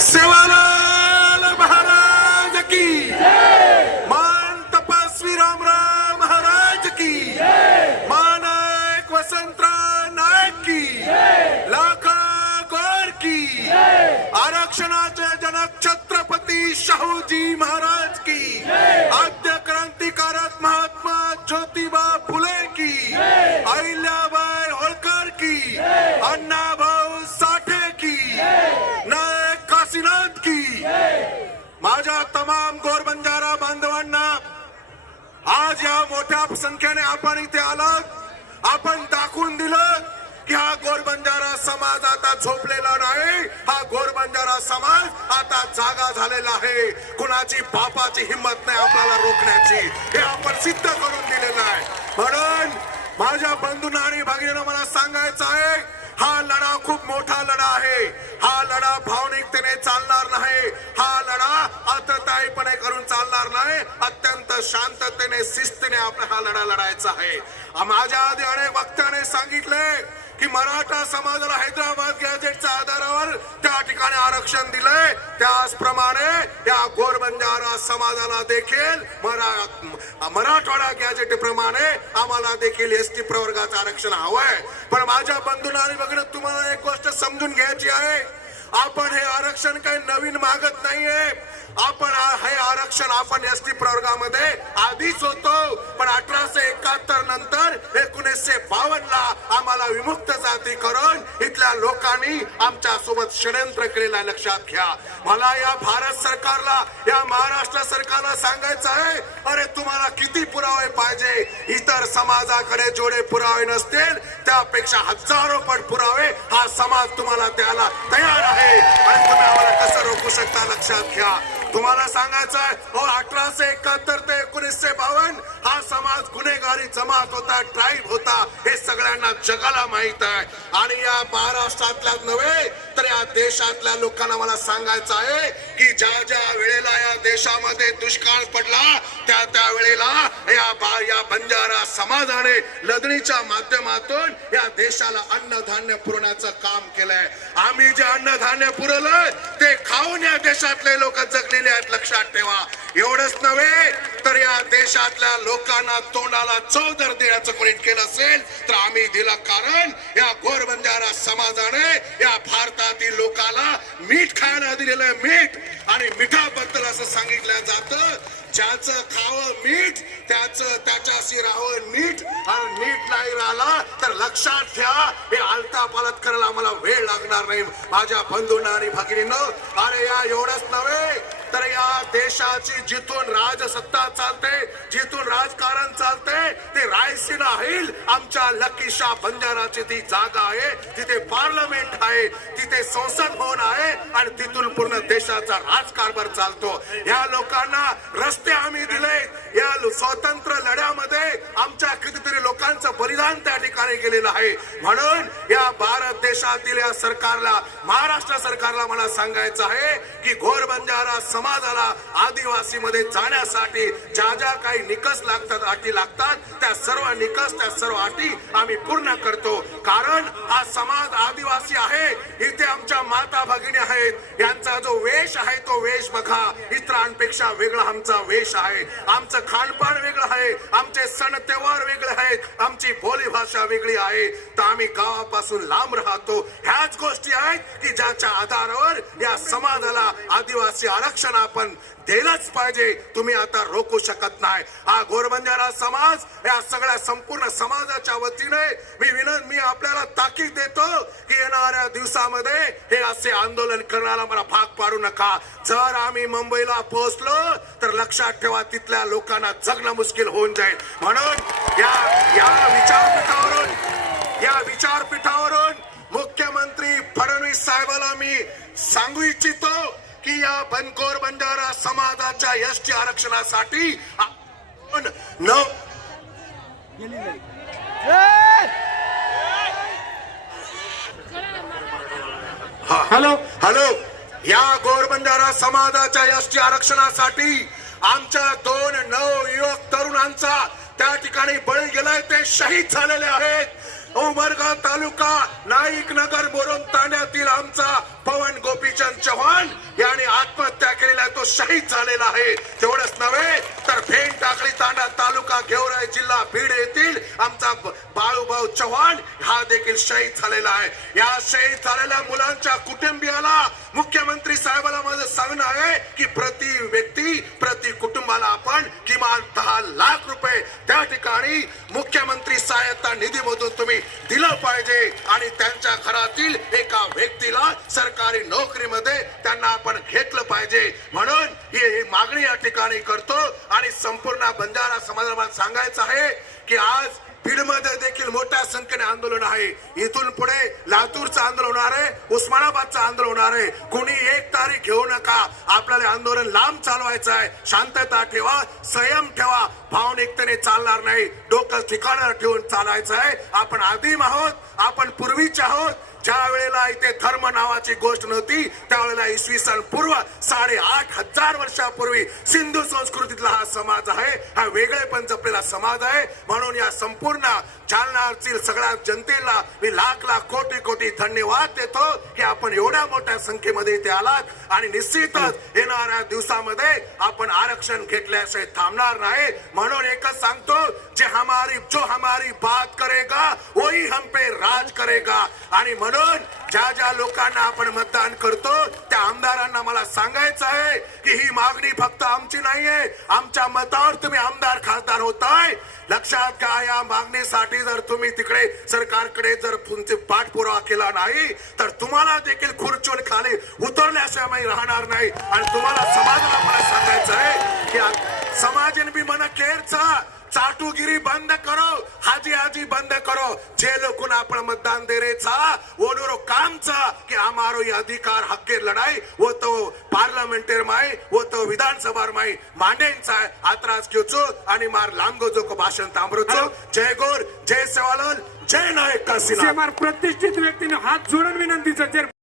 सेवालाल महाराज की। मान तपस्वी रामराव महाराज की। मानायक वसंतराव नायक की। लाखा गौर की। आरक्षणाचे जनक छत्रपती शाहूजी महाराज की। माझ्या तमाम गोरबंजारा बांधवांना आज या मोठ्या संख्येने आपण इथे आलात आपण दाखवून दिलं की हा गोरबंजारा समाज आता झोपलेला नाही. हा गोरबंजारा समाज आता जागा झालेला आहे. कुणाची बापाची हिंमत नाही आपल्याला रोखण्याची. हे आपण सिद्ध करून दिलेलं आहे. म्हणून माझ्या बंधूंना आणि भगिनींना मला सांगायचं आहे हा लढा खूप मोठा लढा आहे. हा लढा भावनिकतेने चालणार नाही. हा लढा आतताईपणे करून चालणार नाही. अत्यंत शांततेने शिस्तीने आपला हा लढा लढायचा आहे. माझ्या आधी अनेक वक्त्याने सांगितले की मराठा समाजाला हैदराबाद गॅजेटच्या आधारावर त्या ठिकाणी आरक्षण दिलंय. त्याचप्रमाणे या गोरबंजारा समाजाला देखील मरा मराठवाडा गॅजेट प्रमाणे आम्हाला देखील एस टी प्रवर्गाचं आरक्षण हवंय. पण माझ्या बंधूंना आणि बघणं तुम्हाला एक गोष्ट समजून घ्यायची आहे. आपण हे आरक्षण काही नवीन मागत नाहीये. आपण हे आरक्षण आपण एस टी प्रवर्गामध्ये आधीच होतो. पण अठराशे एकाहत्तर क्रांतिकरण इथल्या लोकांनी आमच्यासोबत षडयंत्र केलेला लक्षात घ्या. मला या भारत सरकारला या महाराष्ट्र सरकारला सांगायचं आहे अरे तुम्हाला किती पुरावे पाहिजे? इतर समाजाकडे जेवढे पुरावे नसतील त्यापेक्षा हजारो पट पुरावे हा समाज तुम्हाला द्यायला तयार आहे. आणि तुम्ही आम्हाला कसं रोखू शकता लक्षात घ्या. तुम्हाला सांगायचं आहे हो अठराशे एकाहत्तर ते एकोणीसशे बावन्न हा समाज गुन्हेगारी जमात होता ट्राईब होता हे सगळ्यांना जगाला माहीत आहे. आणि या महाराष्ट्रातल्या नव्हे तर या देशातल्या लोकांना मला सांगायचं आहे की ज्या ज्या वेळेला या देशामध्ये दुष्काळ पडला त्या त्या वेळेला या बा- या बंजारा समाजाने लदणीच्या माध्यमातून या देशाला अन्नधान्य पुरवण्याचं काम केलंय. आम्ही जे अन्नधान्य पुरवलं ते खाऊन या देशातले लोक जगले जगलेले आहेत लक्षात ठेवा. एवढंच नव्हे तर या देशातल्या लोकांना तोंडाला चौदर देण्याचं कोणी केलं असेल तर आम्ही दिलं कारण या गोरबंजारा समाजाने या भारतातील लोकाला मीठ खायला दिलेलं मीठ. आणि मिठाबद्दल असं सांगितलं जातं ज्याचं खावं मीठ त्याचं त्याच्याशी राहावं नीट. आणि नीट नाही राहिला तर लक्षात घ्या हे आलता पालत करायला आम्हाला वेळ लागणार नाही. माझ्या बंधूंना आणि भगिनीनं अरे या एवढंच नव्हे तर या देशाची जिथून राजसत्ता चालते जिथून राजकारण चालते ते रायसीना हिल आमच्या लकीशा बंजाराची ती जागा आहे तिथे पार्लमेंट आहे तिथे संसद भवन आहे आणि तिथून पूर्ण देशाचा राजकारभार चालतो. या लोकांना रस्ते आम्ही दिले या स्वातंत्र्य लढ्यामध्ये आमच्या कितीतरी लोकांचं बलिदान त्या ठिकाणी गेलेलं आहे. म्हणून या भारत देशातील या सरकारला महाराष्ट्र सरकारला मला सांगायचं आहे की घोर बंजारा समाजाला आदिवासी मध्ये जाण्यासाठी ज्या ज्या काही निकष लागतात अटी लागतात त्या सर्व निकष त्या सर्व अटी आम्ही पूर्ण करतो. कारण हा समाज आदिवासी आहे इथे आमच्या माता भगिनी आहेत यांचा जो वेश आहे तो वेश बघा. इतरांपेक्षा वेगळा आमचा वेश आहे. आमचं खानपान वेगळं आहे आमचे सण तेव्हार वेगळे आहेत आमची बोली भाषा वेगळी आहे. तर आम्ही गावापासून लांब राहतो. ह्याच गोष्टी आहेत की ज्याच्या आधारावर या समाजाला आदिवासी आरक्षण आपण दिलंच पाहिजे. तुम्ही आता रोखू शकत नाही. हा गोरबंजारा समाज या सगळ्या संपूर्ण समाजाच्या वतीने मी विनंत मी आपल्याला ताकीद देतो की येणाऱ्या दिवसामध्ये हे असे आंदोलन करण्याला मला भाग पाडू नका. जर आम्ही मुंबईला पोहोचलो तर लक्षात ठेवा तिथल्या लोकांना जगणं मुश्किल होऊन जाईल. म्हणून या या विचारपीठावरून या विचारपीठावरून मुख्यमंत्री फडणवीस साहेबाला मी सांगू इच्छितो बनकोर बंजारा समाजाच्या एस टी आरक्षणासाठी न हॅलो. हॅलो. या गोरबंजारा समाजाच्या एस टी आरक्षणासाठी आमच्या दोन नव युवक तरुणांचा त्या ठिकाणी बळी गेलाय. ते शहीद झालेले आहेत. उमरगा तालुका नाईक नगर मोरम तांड्यातील शहीद झालेला आहे. तेवढंच नव्हे तर भेंड टाकळी तांडा तालुका गेवराई जिल्हा बीड येथील यशवंतराव चव्हाण हा देखील शहीद झालेला आहे. या शहीद झालेल्या मुलांच्या कुटुंबियाला मुख्यमंत्री साहेबाला माझं सांगणं आहे की प्रति व्यक्ती प्रति कुटुंबाला आपण किमान दहा लाख रुपये त्या ठिकाणी मुख्यमंत्री सहायता निधीमधून तुम्ही दिलं पाहिजे आणि त्यांच्या घरातील एका व्यक्तीला सरकारी नोकरीमध्ये त्यांना आपण घेतलं पाहिजे. म्हणून ही मागणी या ठिकाणी करतो आणि संपूर्ण बंजारा समाजाला सांगायचं आहे की आज बीडमध्ये देखील मोठ्या संख्येने आंदोलन आहे. इथून पुढे लातूरचं आंदोलन होणार आहे उस्मानाबादचं आंदोलन होणार आहे. कोणी एक तारीख घेऊ नका. आपल्याला आंदोलन लांब चालवायचं आहे. शांतता ठेवा संयम ठेवा. भावनिकतेने चालणार नाही. डोकं ठिकाणावर ठेवून चालायचं आहे. आपण आदिम आहोत आपण पूर्वीचे आहोत. ज्या वेळेला इथे धर्म नावाची गोष्ट नव्हती त्यावेळेला इसवी सन पूर्व साडेआठ हजार वर्षापूर्वी सिंधू संस्कृतीतला हा समाज आहे. हा वेगळेपण जपलेला समाज आहे. म्हणून या संपूर्ण जालनातील सगळ्या जनतेला मी लाख लाख कोटी कोटी धन्यवाद देतो की आपण एवढ्या मोठ्या संख्येमध्ये इथे आलात. आणि निश्चितच येणाऱ्या दिवसामध्ये आपण आरक्षण घेतल्याशिवाय थांबणार नाही. म्हणून एकच सांगतो जे हमारी जो हमारी बात करेगा वही हम पे राज करेगा. आणि म्हणून म्हणून ज्या ज्या लोकांना आपण मतदान करतो त्या आमदारांना मला सांगायचं आहे की ही मागणी फक्त आमची नाहीये. आमच्या मतावर तुम्ही आमदार खासदार होताय. लक्षात घ्या या मागणीसाठी जर तुम्ही तिकडे सरकारकडे जर तुमचे पाठपुरावा केला नाही तर तुम्हाला देखील खुर्चून खाली उतरल्याशिवाय राहणार नाही. आणि तुम्हाला समाजाला मला सांगायचं आहे की समाजन बी मन केअरचा चाटुगिरी बंद करो हाजी हाजी बंद करो। जे लोगों आपण मतदान दे रहे था वो लोग काम था कि हमारो ये अधिकार हक के लड़ाई वो तो पार्लमेंटेर माई वो तो विधानसभा माई मांडेंचा आत्रास घेऊचो आणि मार लांबगोजो को भाषण तांबरोचो जय गोर जय सेवालाल जय नायक काशीनाथ मार प्रतिष्ठित व्यक्तीने हात जोडून विनंतीचं